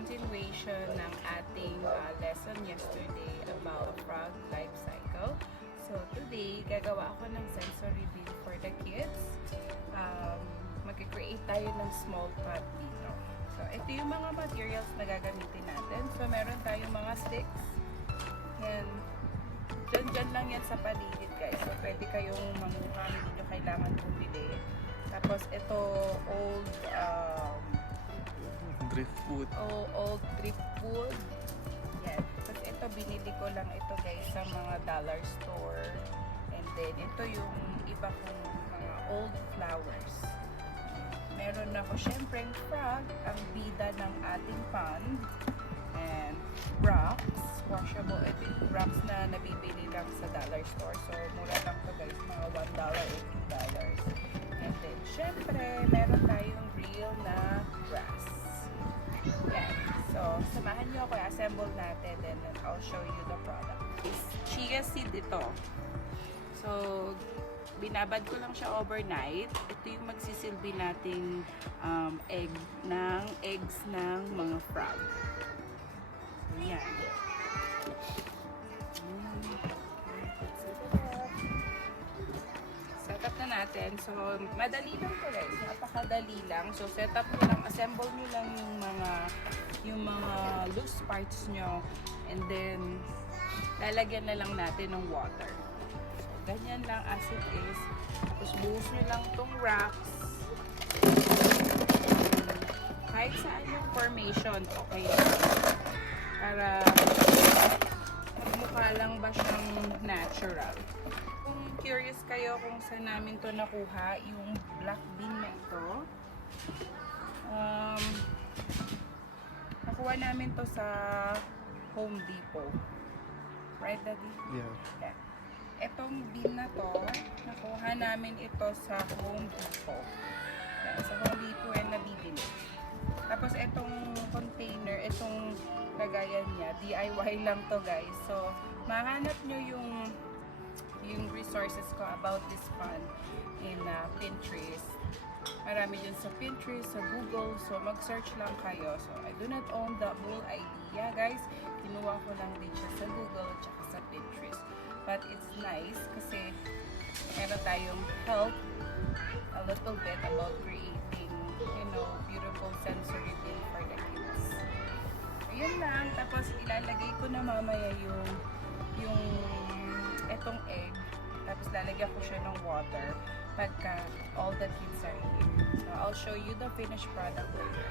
continuation ng ating lesson yesterday about frog life cycle. So today, gagawa ako ng sensory wheel for the kids. Mag-create tayo ng small pot dito. So ito yung mga materials na gagamitin natin. So meron tayong mga sticks. Yan. Dyan lang yan sa paligid, guys. So pwede kayong manguha, hindi nyo kailangan bumili. Tapos ito, old driftwood. Old driftwood. Yan. Tapos ito, binili ko lang ito, guys, sa mga dollar store. And then, ito yung iba kong mga old flowers. Meron ako, syempre, frog, ang bida ng ating pond. And rocks, washable. Ito yung rocks na nabibili lang sa dollar store. So, mura lang to, guys, mga $1, $18. And then, syempre, meron tayong real na grass. Yan. So, samahan nyo ako, assemble natin, and then I'll show you the product. Chia seed ito. So, binabad ko lang siya overnight. Ito yung magsisilbi nating eggs ng mga frog. So, yan. Set up na natin. So, madali lang to, guys. Napakadali lang. So, set up nyo lang, assemble nyo lang yung mga loose parts nyo. And then, lalagyan na lang natin ng water. So, ganyan lang as it is. Tapos, buhos nyo lang tong rocks. Kahit saan yung formation, okay. Para magmukha lang ba siyang natural. Kung curious kayo kung saan namin to nakuha, yung black bean na ito, nakuha namin to sa Home Depot. Right, Daddy? Yeah. Yeah. Etong bean na to, nakuha namin ito sa Home Depot. Yan, sa Home Depot yan nabibili. Tapos itong container, itong lagayan niya, DIY lang to, guys. So, mahanap nyo yung resources ko about this pond in Pinterest. Marami dyan sa Pinterest, sa Google. So, mag-search lang kayo. So, I do not own the whole idea, guys. Kinuha ko lang din siya sa Google at sa Pinterest. But it's nice kasi meron tayong help a little bit about creating, you know, beautiful sensory wheel for the kids. Ayun lang. Tapos, ilalagay ko na mamaya yung etong egg. Tapos, lalagyan ko siya ng water pagka all the kids are here. So, I'll show you the finished product later.